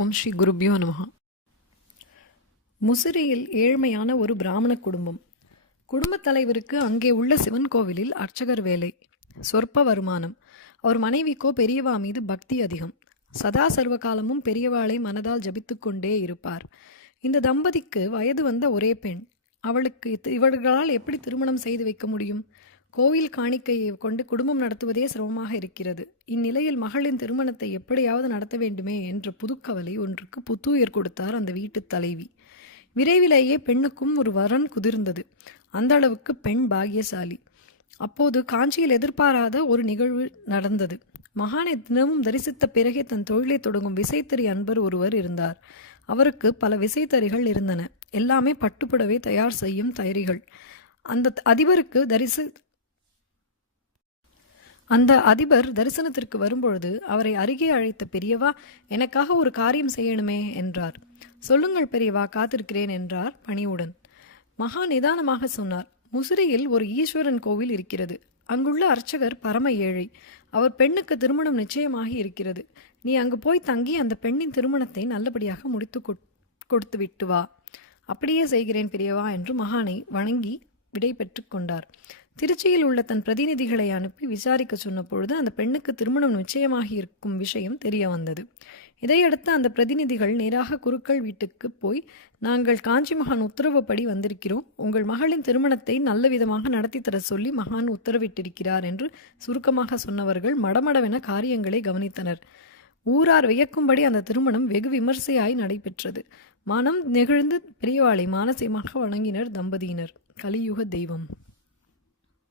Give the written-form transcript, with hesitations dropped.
ஓம் ஸ்ரீ குருபியோ நமஹ. முசிறியில் ஏழ்மையான ஒரு பிராமண குடும்பம். குடும்பத் தலைவருக்கு அங்கே உள்ள சிவன் கோவிலில் அர்ச்சகர் வேலை, சொற்ப வருமானம். அவர் மனைவிக்கோ பெரியவா மீது பக்தி அதிகம். சதா சர்வ காலமும் பெரியவாளை மனதால் ஜபித்து கொண்டே இருப்பார். இந்த தம்பதிக்கு வயது வந்த ஒரே பெண். அவளுக்கு இவர்களால் எப்படி திருமணம் செய்து வைக்க முடியும்? கோவில் காணிக்கையை கொண்டு குடும்பம் நடத்துவதே சிரமமாக இருக்கிறது. இந்நிலையில் மகளின் திருமணத்தை எப்படியாவது நடத்த வேண்டுமே என்ற புதுக்கவலை ஒன்றுக்கு புத்துயிர் கொடுத்தார் அந்த வீட்டு தலைவி. விரைவிலேயே பெண்ணுக்கும் ஒரு வரன் குதிர்ந்தது. அந்த அளவுக்கு பெண் பாக்கியசாலி. அப்போது காஞ்சியில் எதிர்பாராத ஒரு நிகழ்வு நடந்தது. மகானை தினமும் தரிசித்த பிறகே தன் தொழிலை தொடங்கும் விசைத்தறி அன்பர் ஒருவர் இருந்தார். அவருக்கு பல விசைத்தறிகள் இருந்தன. எல்லாமே பட்டுப்புடவை தயார் செய்யும் தயாரிகள். அந்த அதிபர் தரிசனத்திற்கு வரும்பொழுது அவரை அருகே அழைத்த பெரியவா, எனக்காக ஒரு காரியம் செய்யணுமே என்றார். சொல்லுங்கள் பெரியவா, காத்திருக்கிறேன் என்றார் பணிவுடன். மகா நிதானமாக சொன்னார். முசிறியில் ஒரு ஈஸ்வரன் கோவில் இருக்கிறது. அங்குள்ள அர்ச்சகர் பரம ஏழை. அவர் பெண்ணுக்கு திருமணம் நிச்சயமாகி இருக்கிறது. நீ அங்கு போய் தங்கி அந்த பெண்ணின் திருமணத்தை நல்லபடியாக முடித்து கொடுத்து விட்டு வா. அப்படியே செய்கிறேன் பெரியவா என்று மகானை வணங்கி விடை பெற்று கொண்டார். திருச்சியில் உள்ள தன் பிரதிநிதிகளை அனுப்பி விசாரிக்க சொன்ன பொழுது அந்த பெண்ணுக்கு திருமணம் நிச்சயமாகி இருக்கும் விஷயம் தெரிய வந்தது. இதையடுத்து அந்த பிரதிநிதிகள் நேராக குருக்கள் வீட்டுக்கு போய், நாங்கள் காஞ்சி மகான் உத்தரவுப்படி வந்திருக்கிறோம். உங்கள் மகளின் திருமணத்தை நல்ல விதமாக நடத்தி தர சொல்லி மகான் உத்தரவிட்டிருக்கிறார் என்று சுருக்கமாக சொன்னவர்கள் மடமடவென காரியங்களை கவனித்தனர். ஊரார் வியக்கும்படி அந்த திருமணம் வெகு விமர்சையாய் நடைபெற்றது. மனம் நெகிழ்ந்து பெரியவாளை மானசீகமாக வணங்கினர் தம்பதியினர். கலியுக தெய்வம்.